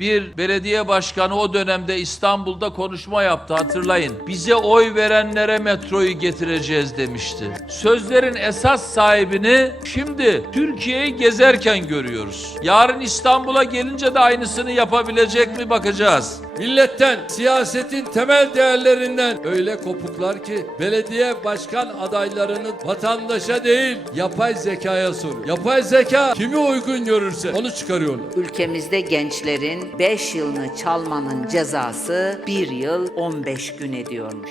Bir belediye başkanı o dönemde İstanbul'da konuşma yaptı hatırlayın. Bize oy verenlere metroyu getireceğiz demişti. Sözlerin esas sahibini şimdi Türkiye'yi gezerken görüyoruz. Yarın İstanbul'a gelince de aynısını yapabilecek mi bakacağız. Milletten, siyasetin temel değerlerinden öyle kopuklar ki belediye başkan adaylarının vatandaşa değil yapay zekaya soruyor. Yapay zeka kimi uygun görürse onu çıkarıyorlar. Ülkemizde gençlerin 5 yılını çalmanın cezası 1 yıl 15 gün ediyormuş.